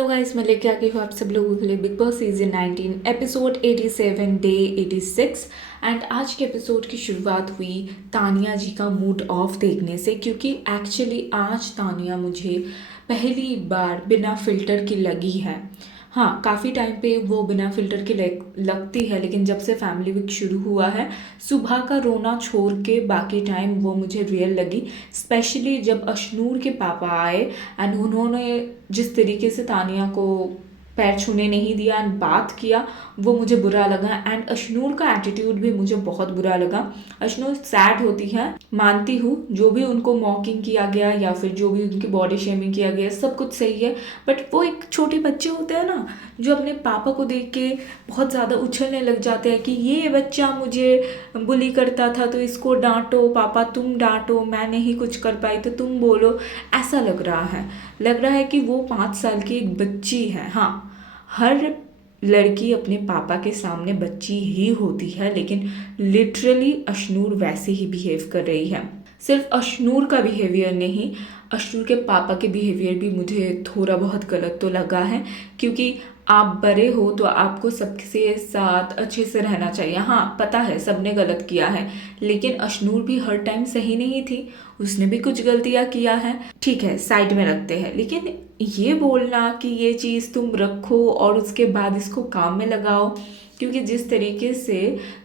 Hello guys, मैं लेके आ गई हूँ आप सब लोगों के लिए big boss season 19 episode 87 day 86। And आज के एपिसोड की शुरुआत हुई तानिया जी का मूड ऑफ देखने से, क्योंकि एक्चुअली आज तानिया मुझे पहली बार बिना फ़िल्टर की लगी है। हाँ, काफ़ी टाइम पे वो बिना फ़िल्टर की लगती है, लेकिन जब से फैमिली वीक शुरू हुआ है सुबह का रोना छोड़ के बाकी टाइम वो मुझे रियल लगी। स्पेशली जब अशनूर के पापा आए एंड उन्होंने जिस तरीके से तानिया को पैर छूने नहीं दिया एंड बात किया, वो मुझे बुरा लगा। एंड अशनूर का एटीट्यूड भी मुझे बहुत बुरा लगा। अशनूर सैड होती है, मानती हूँ, जो भी उनको मॉकिंग किया गया या फिर जो भी उनकी बॉडी शेमिंग किया गया सब कुछ सही है, बट वो एक छोटे बच्चे होते हैं ना, जो अपने पापा को देख के बहुत ज़्यादा उछलने लग जाते हैं कि ये बच्चा मुझे बुली करता था तो इसको डांटो, पापा तुम डांटो, मैं नहीं कुछ कर पाई तो तुम बोलो। ऐसा लग रहा है कि वो 5 साल की एक बच्ची है। हाँ, हर लड़की अपने पापा के सामने बच्ची ही होती है, लेकिन लिटरली अशनूर वैसे ही बिहेव कर रही है। सिर्फ अशनूर का बिहेवियर नहीं, अशनूर के पापा के बिहेवियर भी मुझे थोड़ा बहुत गलत तो लगा है, क्योंकि आप बड़े हो तो आपको सबके साथ अच्छे से रहना चाहिए। हाँ, पता है सबने गलत किया है, लेकिन अशनूर भी हर टाइम सही नहीं थी, उसने भी कुछ गलतियाँ किया है। ठीक है, साइड में रखते हैं, लेकिन ये बोलना कि ये चीज़ तुम रखो और उसके बाद इसको काम में लगाओ, क्योंकि जिस तरीके से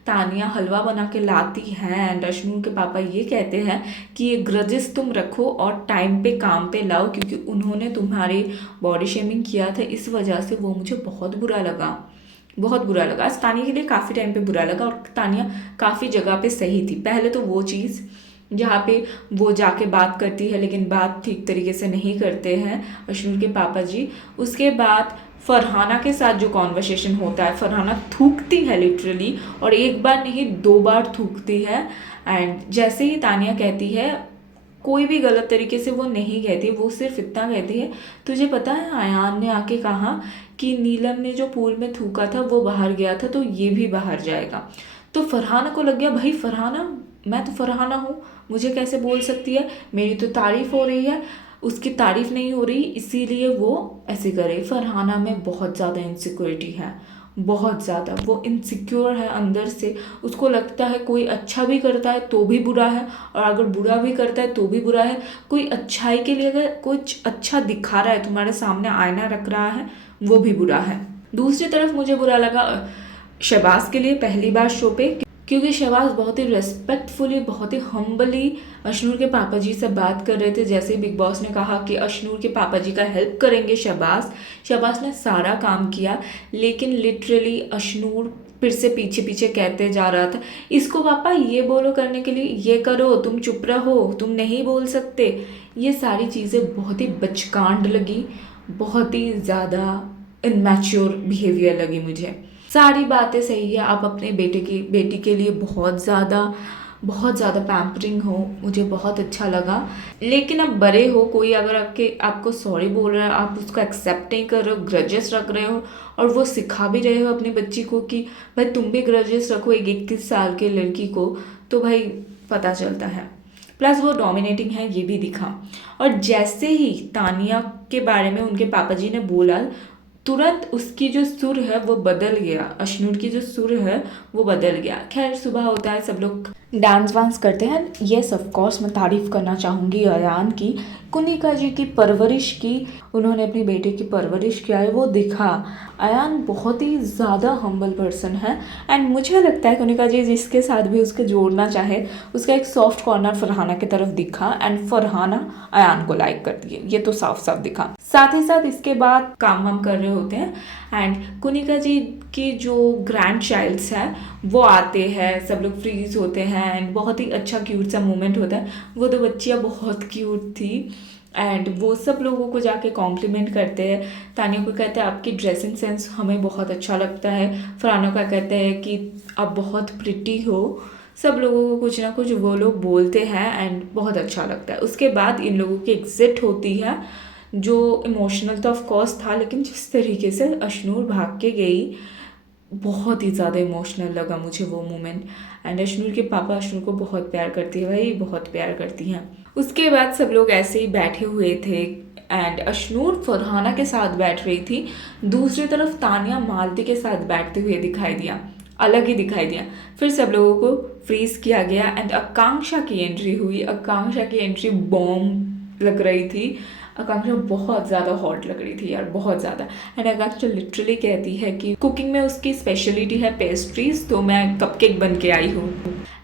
तानिया हलवा बना के लाती है एंड अशनूर के पापा ये कहते हैं कि ये ग्रजेस तुम रखो और टाइम पे काम पे लाओ, क्योंकि उन्होंने तुम्हारी बॉडी शेमिंग किया था, इस वजह से वो मुझे बहुत बुरा लगा, बहुत बुरा लगा। तानिया के लिए काफ़ी टाइम पे बुरा लगा, और तानिया काफ़ी जगह पे सही थी। पहले तो वो चीज़ जहाँ पे वो जाके बात करती है, लेकिन बात ठीक तरीके से नहीं करते हैं अशनूर के पापा जी। उसके बाद फरहाना के साथ जो कॉन्वर्सेशन होता है, फरहाना थूकती है लिटरली, और एक बार नहीं 2 बार थूकती है। एंड जैसे ही तानिया कहती है, कोई भी गलत तरीके से वो नहीं कहती, वो सिर्फ इतना कहती है, तुझे पता है अयान ने आके कहा कि नीलम ने जो पूल में थूका था वो बाहर गया था तो ये भी बाहर जाएगा। तो फरहाना को लग गया, भाई फरहाना, मैं तो फरहाना हूँ, मुझे कैसे बोल सकती है, मेरी तो तारीफ हो रही है, उसकी तारीफ नहीं हो रही, इसीलिए वो ऐसे करे। फरहाना में बहुत ज़्यादा इनसिक्योरिटी है, बहुत ज़्यादा वो इनसिक्योर है अंदर से। उसको लगता है कोई अच्छा भी करता है तो भी बुरा है, और अगर बुरा भी करता है तो भी बुरा है। कोई अच्छाई के लिए अगर कुछ अच्छा दिखा रहा है, तुम्हारे सामने आईना रख रहा है, वो भी बुरा है। दूसरी तरफ मुझे बुरा लगा शहबाज के लिए, पहली बार शो पे, क्योंकि शहबाज बहुत ही रेस्पेक्टफुली, बहुत ही हम्बली अशनूर के पापा जी से बात कर रहे थे। जैसे ही बिग बॉस ने कहा कि अशनूर के पापा जी का हेल्प करेंगे शहबाज ने सारा काम किया, लेकिन लिटरली अशनूर फिर से पीछे पीछे कहते जा रहा था, इसको पापा ये बोलो करने के लिए, ये करो, तुम चुप रहो, तुम नहीं बोल सकते। ये सारी चीज़ें बहुत ही बचकांड लगी, बहुत ही ज़्यादा इनमैच्योर बिहेवियर लगी मुझे। सारी बातें सही है, आप अपने बेटी के लिए बहुत ज़्यादा पैम्परिंग हो, मुझे बहुत अच्छा लगा, लेकिन अब बड़े हो, कोई अगर आपको सॉरी बोल रहा है, आप उसको एक्सेप्ट नहीं कर रहे हो, ग्रजेस रख रहे हो, और वो सिखा भी रहे हो अपनी बच्ची को कि भाई तुम भी ग्रजेस रखो एक 21 साल के लड़की को, तो भाई पता चलता है। प्लस वो डोमिनेटिंग है, ये भी दिखा। और जैसे ही तानिया के बारे में उनके पापा जी ने बोला, तुरंत उसकी जो सुर है वो बदल गया, अशनूर की जो सुर है वो बदल गया। खैर, सुबह होता है, सब लोग डांस वांस करते हैं। येस, ऑफ कोर्स मैं तारीफ़ करना चाहूँगी अयान की, कुनिका जी की परवरिश की, उन्होंने अपनी बेटे की परवरिश किया है, वो दिखा। अयान बहुत ही ज़्यादा हम्बल पर्सन है, एंड मुझे लगता है कुनिका जी जिसके साथ भी उसके जोड़ना चाहे, उसका एक सॉफ्ट कॉर्नर फरहाना की तरफ दिखा, एंड फरहाना अयान को लाइक करती है, ये तो साफ साफ दिखा। साथ ही साथ इसके बाद काम वाम कर रहे होते हैं, एंड कुनिका जी की जो ग्रैंड चाइल्ड्स हैं वो आते हैं, सब लोग फ्रीज होते हैं, एंड बहुत ही अच्छा क्यूट सा मोमेंट होता है। वो दो बच्चियाँ बहुत क्यूट थी, एंड वो सब लोगों को जाके कॉम्प्लीमेंट करते हैं। तानिया को कहते हैं आपकी ड्रेसिंग सेंस हमें बहुत अच्छा लगता है, फरहाना का कहते हैं कि आप बहुत प्रिटी हो। सब लोगों को कुछ ना कुछ वो लोग बोलते हैं, एंड बहुत अच्छा लगता है। उसके बाद इन लोगों की एग्जिट होती है, जो इमोशनल तो ऑफ कोर्स था, लेकिन जिस तरीके से अशनूर भाग के गई, बहुत ही ज़्यादा इमोशनल लगा मुझे वो मोमेंट। एंड अशनूर के पापा अशनूर को बहुत प्यार करती है, भाई बहुत प्यार करती हैं। उसके बाद सब लोग ऐसे ही बैठे हुए थे, एंड अशनूर फरहाना के साथ बैठ रही थी, दूसरी तरफ तानिया मालती के साथ बैठते हुए दिखाई दिया, अलग ही दिखाई दिया। फिर सब लोगों को फ्रीज किया गया एंड आकांक्षा की एंट्री हुई। आकांक्षा की एंट्री बॉम्ब लग रही थी। आकांक्षा बहुत ज़्यादा हॉट लग रही थी यार, बहुत ज़्यादा। एंड आकांक्षा लिटरली कहती है कि कुकिंग में उसकी स्पेशलिटी है पेस्ट्रीज, तो मैं कपकेक बन के आई हूँ।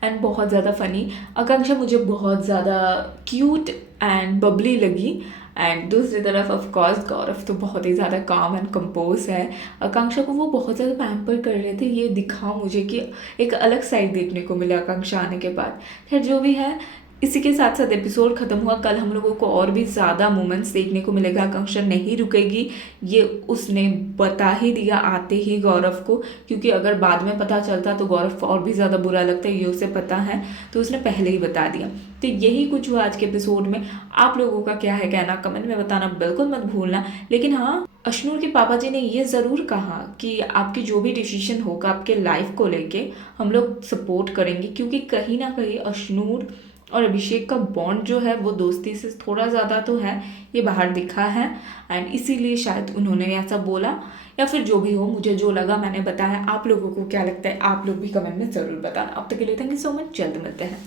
एंड बहुत ज़्यादा फ़नी। आकांक्षा मुझे बहुत ज़्यादा क्यूट एंड बबली लगी। एंड दूसरी तरफ ऑफ कोर्स गौरव तो बहुत ही ज़्यादा काम एंड कंपोज है। आकांक्षा को वो बहुत ज़्यादा पैम्पर कर रहे थे, ये दिखा मुझे कि एक अलग साइड देखने को मिला आकांक्षा आने के बाद। खैर जो भी है, इसी के साथ साथ एपिसोड ख़त्म हुआ। कल हम लोगों को और भी ज़्यादा मोमेंट्स देखने को मिलेगा। आकांक्षा नहीं रुकेगी, ये उसने बता ही दिया आते ही गौरव को, क्योंकि अगर बाद में पता चलता तो गौरव को और भी ज़्यादा बुरा लगता है, ये उसे पता है, तो उसने पहले ही बता दिया। तो यही कुछ हुआ आज के एपिसोड में। आप लोगों का क्या है कहना, कमेंट में बताना बिल्कुल मत भूलना। लेकिन हाँ, अशनूर के पापा जी ने ये ज़रूर कहा कि आपकी जो भी डिसीजन होगा आपके लाइफ को लेके हम लोग सपोर्ट करेंगे, क्योंकि कहीं ना कहीं अशनूर और अभिषेक का बॉन्ड जो है वो दोस्ती से थोड़ा ज़्यादा तो है, ये बाहर दिखा है। एंड इसीलिए शायद उन्होंने ऐसा बोला, या फिर जो भी हो, मुझे जो लगा मैंने बताया। आप लोगों को क्या लगता है, आप लोग भी कमेंट में ज़रूर बताना। अब तक के लिए थैंक यू सो मच, जल्द मिलते हैं।